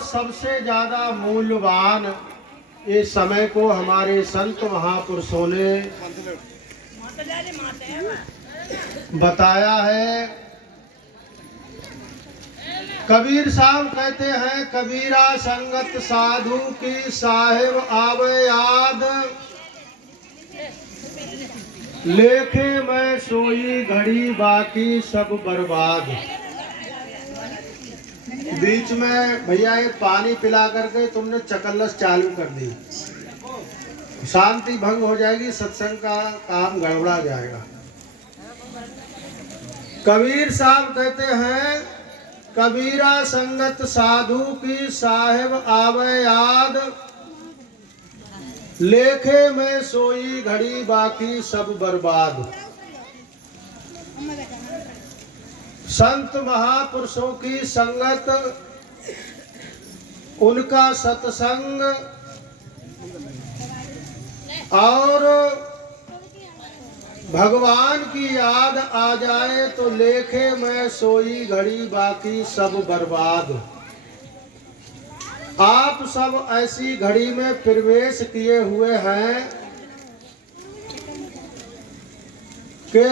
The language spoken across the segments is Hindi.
सबसे ज्यादा मूल्यवान इस समय को हमारे संत महापुरुषों ने बताया है। कबीर साहब कहते हैं, कबीरा संगत साधु की साहिब आवे याद, लेखे मैं सोई घड़ी बाकी सब बर्बाद। बीच में भैया ये पानी पिला करके तुमने चकल्लस चालू कर दी, शांति भंग हो जाएगी, सत्संग का काम गड़बड़ा जाएगा। कबीर साहब कहते हैं, कबीरा संगत साधु की साहिब आवे याद, लेखे में सोई घड़ी बाकी सब बर्बाद। संत महापुरुषों की संगत, उनका सत्संग और भगवान की याद आ जाए तो लेखे में सोई घड़ी बाकी सब बर्बाद। आप सब ऐसी घड़ी में प्रवेश किए हुए हैं कि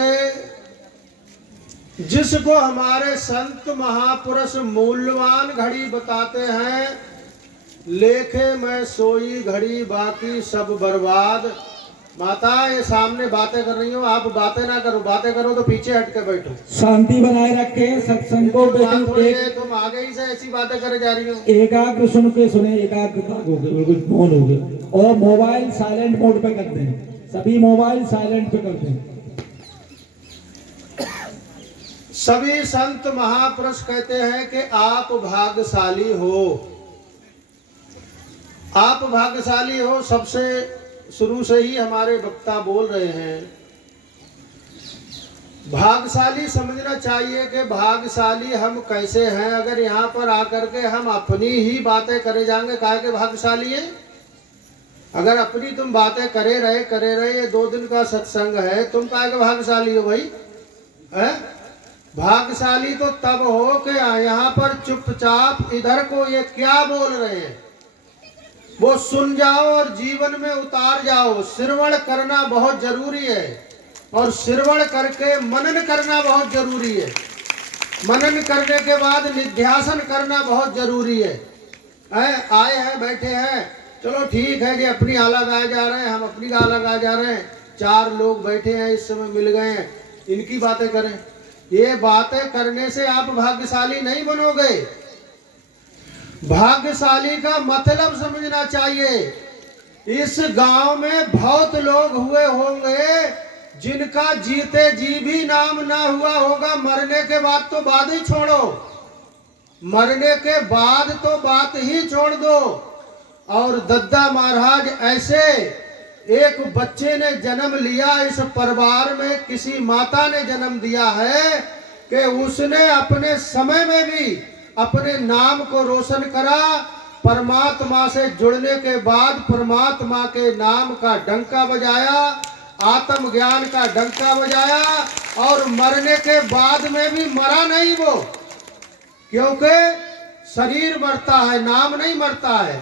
जिसको हमारे संत महापुरुष मूल्यवान घड़ी बताते हैं, लेखे में सोई घड़ी बाकी सब बर्बाद। माता ये सामने बातें कर रही हो, आप बातें ना करो, बातें करो तो पीछे हट के बैठो, शांति बनाए रखे सत्संग को। तुम आगे ही से ऐसी बातें करे जा रही हो। एकाग्र सुन के सुने, एकाग्रता हो गए, बिल्कुल मौन हो गए और मोबाइल साइलेंट मोड पे कर दें, सभी मोबाइल साइलेंट पे कर दें। सभी संत महापुरुष कहते हैं कि आप भाग्यशाली हो, आप भाग्यशाली हो। सबसे शुरू से ही हमारे वक्ता बोल रहे हैं, भाग्यशाली समझना चाहिए कि भाग्यशाली हम कैसे हैं। अगर यहाँ पर आकर के हम अपनी ही बातें करे जाएंगे, काहे के भाग्यशाली है। अगर अपनी तुम बातें करे रहे, ये 2 दिन का सत्संग है, तुम काहे के भाग्यशाली हो भाई है? भाग्यशाली तो तब हो कि यहाँ पर चुपचाप इधर को ये क्या बोल रहे हैं वो सुन जाओ और जीवन में उतार जाओ। श्रवण करना बहुत जरूरी है और श्रवण करके मनन करना बहुत जरूरी है। मनन करने के बाद निध्यासन करना बहुत जरूरी है। आए हैं, बैठे हैं, चलो ठीक है कि अपनी आला गाए जा रहे हैं, हम अपनी आला गाए जा रहे हैं। 4 लोग बैठे हैं इस समय मिल गए हैं, इनकी बातें करें। ये बातें करने से आप भाग्यशाली नहीं बनोगे। भाग्यशाली का मतलब समझना चाहिए। इस गांव में बहुत लोग हुए होंगे जिनका जीते जी भी नाम ना हुआ होगा, मरने के बाद तो बात ही छोड़ो, मरने के बाद तो बात ही छोड़ दो। और दद्दा महाराज ऐसे एक बच्चे ने जन्म लिया, इस परिवार में किसी माता ने जन्म दिया है कि उसने अपने समय में भी अपने नाम को रोशन करा। परमात्मा से जुड़ने के बाद परमात्मा के नाम का डंका बजाया, आत्म ज्ञान का डंका बजाया और मरने के बाद में भी मरा नहीं वो, क्योंकि शरीर मरता है, नाम नहीं मरता है।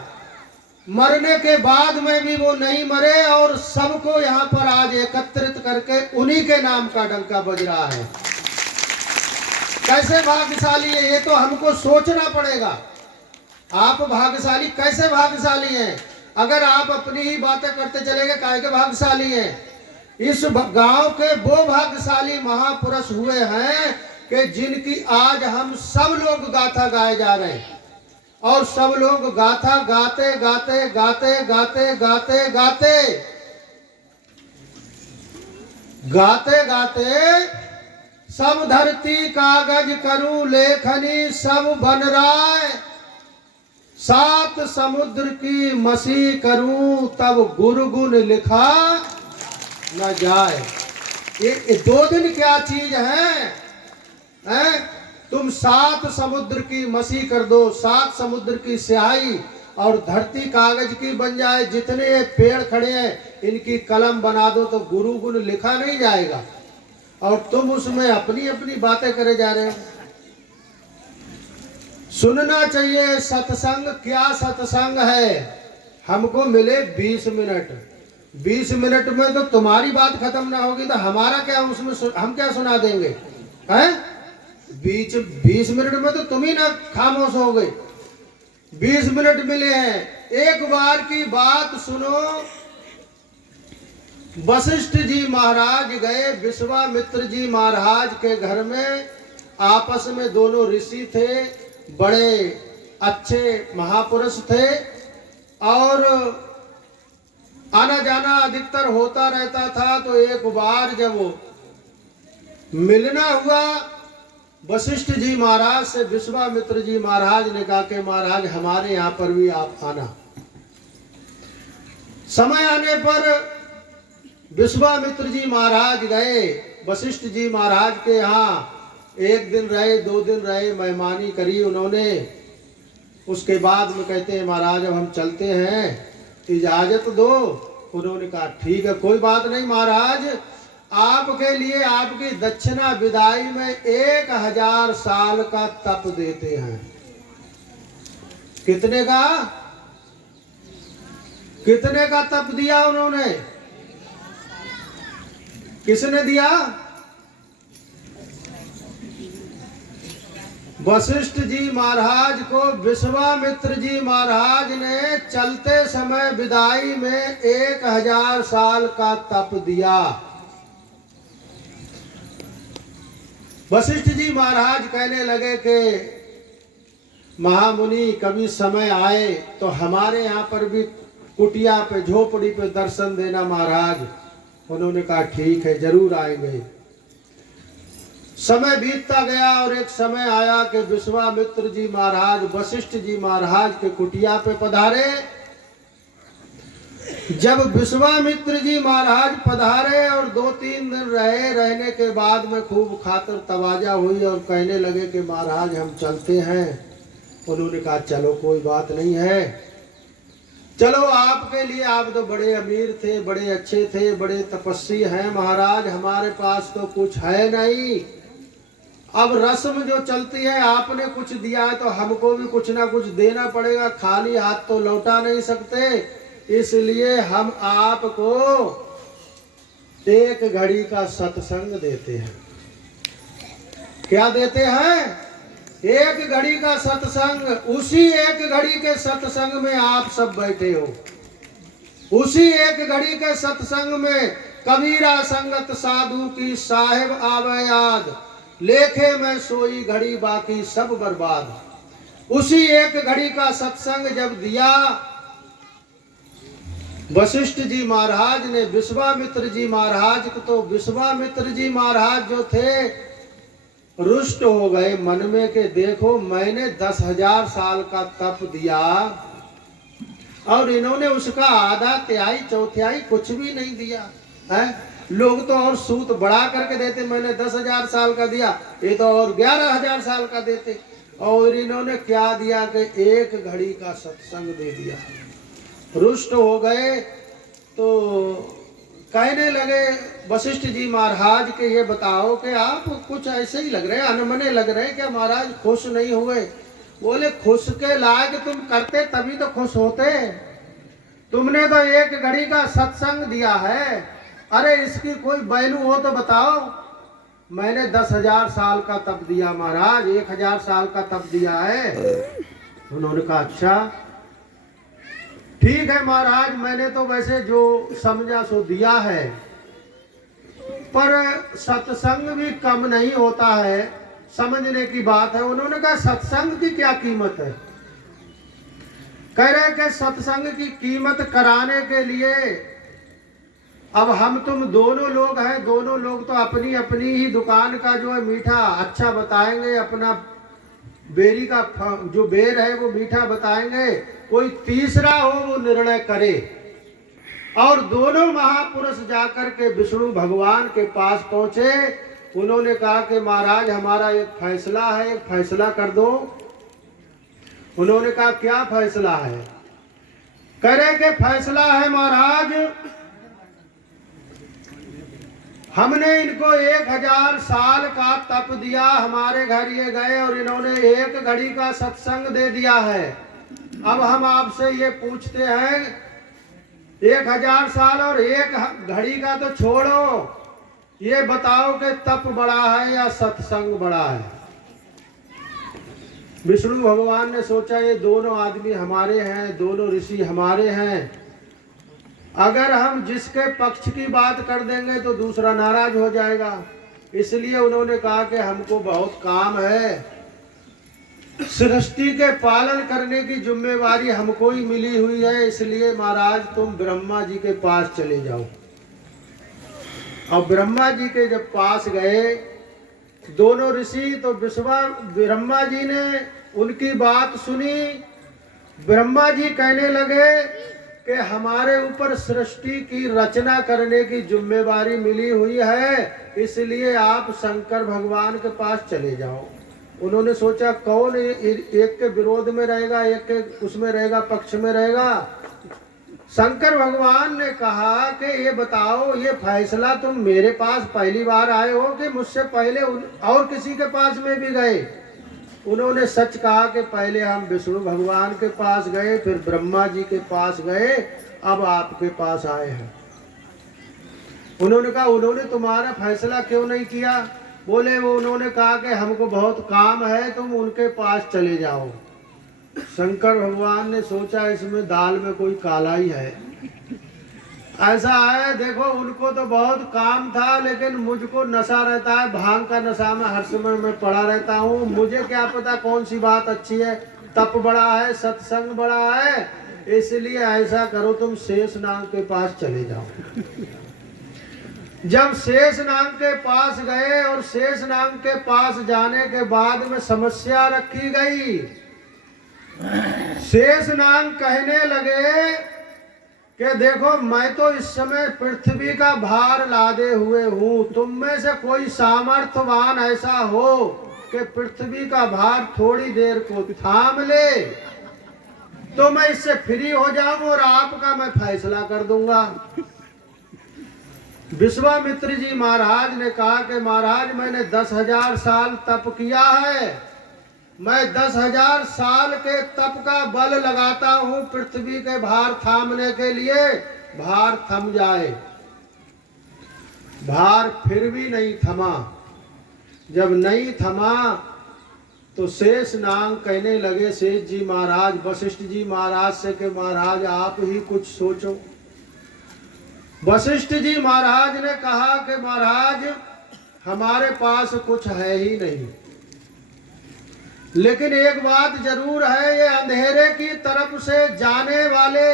मरने के बाद में भी वो नहीं मरे और सबको यहाँ पर आज एकत्रित करके उन्हीं के नाम का डंका बज रहा है। कैसे भाग्यशाली है, ये तो हमको सोचना पड़ेगा। आप भाग्यशाली कैसे भाग्यशाली हैं? अगर आप अपनी ही बातें करते चलेंगे, काहे के भाग्यशाली हैं? इस गांव के वो भाग्यशाली महापुरुष हुए हैं कि जिनकी आज हम सब लोग गाथा गाए जा रहे हैं और सब लोग गाथा गाते गाते गाते गाते गाते गाते गाते गाते सब धरती कागज करूं लेखनी सब बन राय, 7 समुद्र की मसी करूं तब गुरगुन लिखा न जाए। ये 2 दिन क्या चीज है? तुम 7 समुद्र की मसी कर दो, 7 समुद्र की स्याही और धरती कागज की बन जाए। जितने ये पेड़ खड़े हैं इनकी कलम बना दो तो गुरु गुण लिखा नहीं जाएगा और तुम उसमें अपनी अपनी बातें करे जा रहे हो। सुनना चाहिए सत्संग। क्या सत्संग है? हमको मिले 20 मिनट, 20 मिनट में तो तुम्हारी बात खत्म ना होगी तो हमारा क्या, उसमें हम क्या सुना देंगे? हैं? 20 मिनट में तो तुम ही ना खामोश हो गए। 20 मिनट मिले हैं, एक बार की बात सुनो। वशिष्ठ जी महाराज गए विश्वामित्र जी महाराज के घर में। आपस में दोनों ऋषि थे, बड़े अच्छे महापुरुष थे, और आना जाना अधिकतर होता रहता था। तो एक बार जब मिलना हुआ वशिष्ठ जी महाराज से, विश्वामित्र जी महाराज ने कहा कि महाराज हमारे यहाँ पर भी आप आना। समय आने पर विश्वामित्र जी महाराज गए वशिष्ठ जी महाराज के यहाँ। एक दिन रहे, 2 दिन रहे, मेहमानी करी उन्होंने। उसके बाद में कहते हैं महाराज अब हम चलते हैं, इजाजत दो। उन्होंने कहा ठीक है, कोई बात नहीं महाराज, आपके लिए आपकी दक्षिणा विदाई में 1000 साल का तप देते हैं। कितने का? कितने का तप दिया उन्होंने? किसने दिया? वशिष्ठ जी महाराज को विश्वामित्र जी महाराज ने चलते समय विदाई में 1000 साल का तप दिया। वशिष्ठ जी महाराज कहने लगे कि महामुनि कभी समय आए तो हमारे यहाँ पर भी कुटिया पे, झोपड़ी पे दर्शन देना महाराज। उन्होंने कहा ठीक है, जरूर आएंगे। समय बीतता गया और एक समय आया कि विश्वामित्र जी महाराज वशिष्ठ जी महाराज के कुटिया पे पधारे। जब विश्वामित्र जी महाराज पधारे और 2-3 दिन रहे, रहने के बाद में खूब खातर तवाजा हुई और कहने लगे कि महाराज हम चलते हैं। उन्होंने कहा चलो कोई बात नहीं है, चलो आपके लिए, आप तो बड़े अमीर थे, बड़े अच्छे थे, बड़े तपस्वी हैं महाराज, हमारे पास तो कुछ है नहीं। अब रस्म जो चलती है, आपने कुछ दिया है तो हमको भी कुछ ना कुछ देना पड़ेगा, खाली हाथ तो लौटा नहीं सकते। इसलिए हम आपको 1 घड़ी का सत्संग देते हैं। क्या देते हैं? 1 घड़ी का सत्संग। उसी 1 घड़ी के सत्संग में आप सब बैठे हो। उसी 1 घड़ी के सत्संग में कबीरा संगत साधु की साहेब आवे याद, लेखे में सोई घड़ी बाकी सब बर्बाद। उसी 1 घड़ी का सत्संग जब दिया वशिष्ठ जी महाराज ने विश्वामित्र जी महाराज को, तो विश्वामित्र जी महाराज जो थे रुष्ट हो गए मन में कि देखो मैंने 10,000 साल का तप दिया और इन्होंने उसका आधा तिहाई चौथाई कुछ भी नहीं दिया है। लोग तो और सूत बढ़ा करके देते, मैंने 10,000 साल का दिया, ये तो और 11,000 साल का देते। और इन्होंने क्या दिया कि 1 घड़ी का सत्संग दे दिया। रुष्ट हो गए तो कहने लगे वशिष्ठ जी महाराज के ये बताओ कि आप कुछ ऐसे ही लग रहे, अनमने लग रहे, क्या महाराज खुश नहीं हुए? बोले खुश के लायक तुम करते तभी तो खुश होते। तुमने तो 1 घड़ी का सत्संग दिया है, अरे इसकी कोई वैल्यू हो तो बताओ। मैंने 10,000 साल का तप दिया महाराज, 1,000 साल का तप दिया है। उन्होंने कहा अच्छा ठीक है महाराज, मैंने तो वैसे जो समझा सो दिया है, पर सत्संग भी कम नहीं होता है, समझने की बात है। उन्होंने कहा सत्संग की क्या कीमत है? कह रहे कि सत्संग की कीमत कराने के लिए अब हम तुम दोनों लोग हैं, दोनों लोग तो अपनी अपनी ही दुकान का जो है मीठा अच्छा बताएंगे, अपना बेरी का जो बेर है वो मीठा बताएंगे, कोई तीसरा हो वो निर्णय करे। और दोनों महापुरुष जाकर के विष्णु भगवान के पास पहुंचे। उन्होंने कहा कि महाराज हमारा एक फैसला है, एक फैसला कर दो। उन्होंने कहा क्या फैसला है? कह रहे कि फैसला है महाराज, हमने इनको 1000 साल का तप दिया, हमारे घर ये गए और इन्होंने 1 घड़ी का सत्संग दे दिया है। अब हम आपसे ये पूछते हैं, 1000 साल और 1 घड़ी का तो छोड़ो, ये बताओ कि तप बड़ा है या सत्संग बड़ा है? विष्णु भगवान ने सोचा ये दोनों आदमी हमारे हैं, दोनों ऋषि हमारे हैं, अगर हम जिसके पक्ष की बात कर देंगे तो दूसरा नाराज हो जाएगा। इसलिए उन्होंने कहा कि हमको बहुत काम है, सृष्टि के पालन करने की जिम्मेवारी हमको ही मिली हुई है, इसलिए महाराज तुम ब्रह्मा जी के पास चले जाओ। अब ब्रह्मा जी के जब पास गए दोनों ऋषि, तो ब्रह्मा जी ने उनकी बात सुनी। ब्रह्मा जी कहने लगे कि हमारे ऊपर सृष्टि की रचना करने की जिम्मेवारी मिली हुई है, इसलिए आप शंकर भगवान के पास चले जाओ। उन्होंने सोचा कौन एक के विरोध में रहेगा, एक के उसमें रहेगा, पक्ष में रहेगा। शंकर भगवान ने कहा कि ये बताओ, ये फैसला तुम मेरे पास पहली बार आए हो कि मुझसे पहले और किसी के पास में भी गए? उन्होंने सच कहा कि पहले हम विष्णु भगवान के पास गए, फिर ब्रह्मा जी के पास गए, अब आपके पास आए हैं। उन्होंने कहा उन्होंने तुम्हारा फैसला क्यों नहीं किया? बोले वो उन्होंने कहा कि हमको बहुत काम है, तुम उनके पास चले जाओ। शंकर भगवान ने सोचा इसमें दाल में कोई कालाई है। ऐसा है, देखो उनको तो बहुत काम था, लेकिन मुझको नशा रहता है, भांग का नशा में हर समय मैं पड़ा रहता हूँ, मुझे क्या पता कौन सी बात अच्छी है, तप बड़ा है, सत्संग बड़ा है, इसलिए ऐसा करो तुम शेष नाग के पास चले जाओ। जब शेष नाग के पास गए और शेष नाग के पास जाने के बाद में समस्या रखी गई। शेष नाग कहने लगे कि देखो मैं तो इस समय पृथ्वी का भार लादे हुए हूँ, तुम में से कोई सामर्थ्यवान ऐसा हो कि पृथ्वी का भार थोड़ी देर को थाम ले, तो मैं इससे फ्री हो जाऊं और आपका मैं फैसला कर दूंगा। विश्वामित्र जी महाराज ने कहा कि महाराज मैंने 10,000 साल तप किया है, मैं 10,000 साल के तप का बल लगाता हूं पृथ्वी के भार थामने के लिए, भार थम जाए। भार फिर भी नहीं थमा। जब नहीं थमा तो शेष नाग कहने लगे शेष जी महाराज, वशिष्ठ जी महाराज से कि महाराज आप ही कुछ सोचो। वशिष्ठ जी महाराज ने कहा कि महाराज हमारे पास कुछ है ही नहीं, लेकिन एक बात जरूर है, ये अंधेरे की तरफ से जाने वाले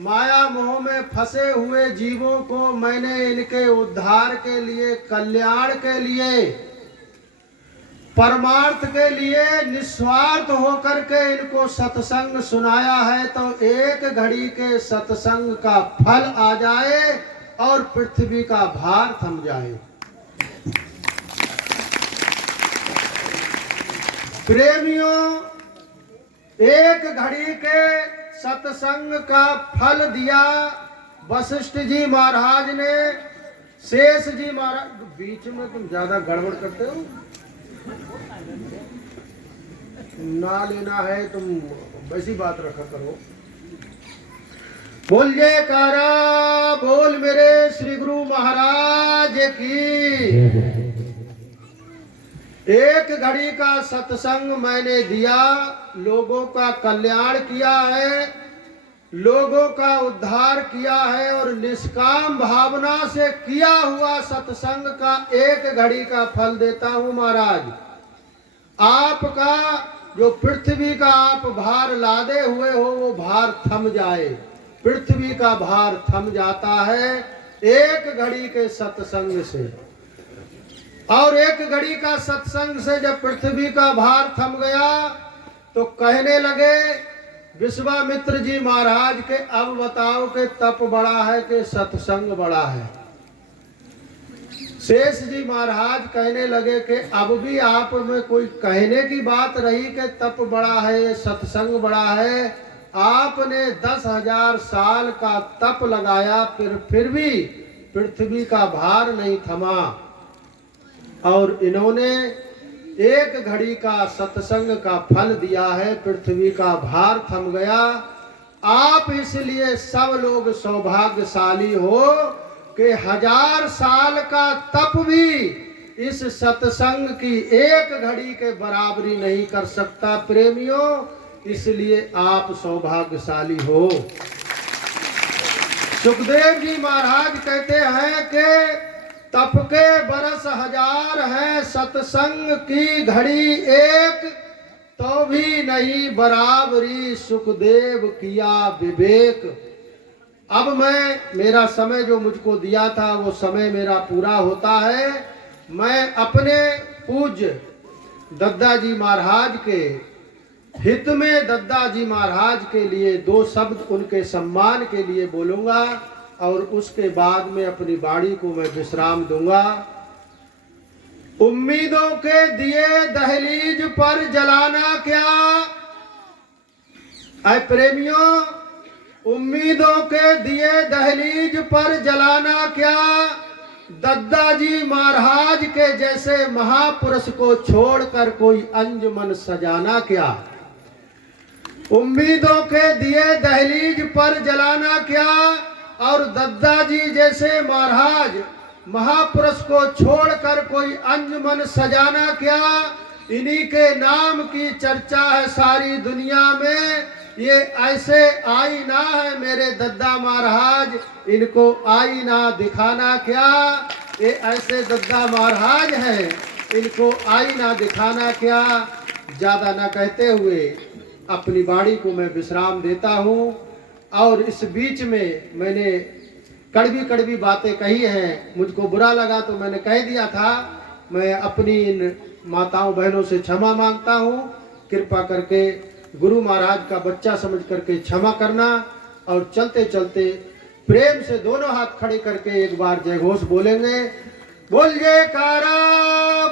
माया मोह में फंसे हुए जीवों को मैंने इनके उद्धार के लिए, कल्याण के लिए, परमार्थ के लिए निस्वार्थ होकर के इनको सत्संग सुनाया है, तो एक घड़ी के सत्संग का फल आ जाए और पृथ्वी का भार थम जाए। प्रेमियों, एक घड़ी के सत्संग का फल दिया वशिष्ठ जी महाराज ने। शेष जी महाराज, बीच में तुम ज्यादा गड़बड़ करते हो, ना लेना है तुम वैसी बात रखा करो। बोल जयकारा बोल मेरे श्री गुरु महाराज की। एक घड़ी का सत्संग मैंने दिया, लोगों का कल्याण किया है, लोगों का उद्धार किया है, और निष्काम भावना से किया हुआ सत्संग का एक घड़ी का फल देता हूं महाराज। आपका जो पृथ्वी का आप भार लादे हुए हो वो भार थम जाए। पृथ्वी का भार थम जाता है एक घड़ी के सत्संग से, और एक घड़ी का सत्संग से जब पृथ्वी का भार थम गया तो कहने लगे विश्वामित्र जी महाराज के, अब बताओ कि तप बड़ा है कि सत्संग बड़ा है? शेष जी महाराज कहने लगे कि अब भी आप में कोई कहने की बात रही कि तप बड़ा है, सत्संग बड़ा है। आपने 10,000 साल का तप लगाया, फिर भी पृथ्वी का भार नहीं थमा। और इन्होंने एक घड़ी का सत्संग का फल दिया है, पृथ्वी का भार थम गया। आप इसलिए सब लोग सौभाग्यशाली हो कि 1000 साल का तप भी इस सत्संग की एक घड़ी के बराबरी नहीं कर सकता प्रेमियों, इसलिए आप सौभाग्यशाली हो। सुखदेव जी महाराज कहते हैं कि तप के बरस 1000 है, सत्संग की घड़ी एक, तो भी नहीं बराबरी सुखदेव किया विवेक। अब मेरा समय जो मुझको दिया था वो समय मेरा पूरा होता है। मैं अपने पूज्य दद्दा जी महाराज के हित में, दद्दा जी महाराज के लिए 2 शब्द उनके सम्मान के लिए बोलूंगा और उसके बाद में अपनी वाणी को मैं विश्राम दूंगा। उम्मीदों के दिए दहलीज पर जलाना क्या, ऐ प्रेमियों, उम्मीदों के दिए दहलीज पर जलाना क्या, दद्दा जी महाराज के जैसे महापुरुष को छोड़कर कोई अंजुमन सजाना क्या। उम्मीदों के दिए दहलीज पर जलाना क्या और दद्दा जी जैसे महाराज महापुरुष को छोड़कर कोई अंजुमन सजाना क्या। इन्हीं के नाम की चर्चा है सारी दुनिया में। ये ऐसे आईना है मेरे दद्दा महाराज, इनको आईना दिखाना क्या। ये ऐसे दद्दा महाराज हैं, इनको आईना दिखाना क्या। ज्यादा ना कहते हुए अपनी वाणी को मैं विश्राम देता हूँ। और इस बीच में मैंने कड़वी कड़वी बातें कही हैं, मुझको बुरा लगा तो मैंने कह दिया था। मैं अपनी इन माताओं बहनों से क्षमा मांगता हूँ। कृपा करके गुरु महाराज का बच्चा समझ करके क्षमा करना। और चलते चलते प्रेम से दोनों हाथ खड़े करके एक बार जय घोष बोलेंगे। बोल जयकारा।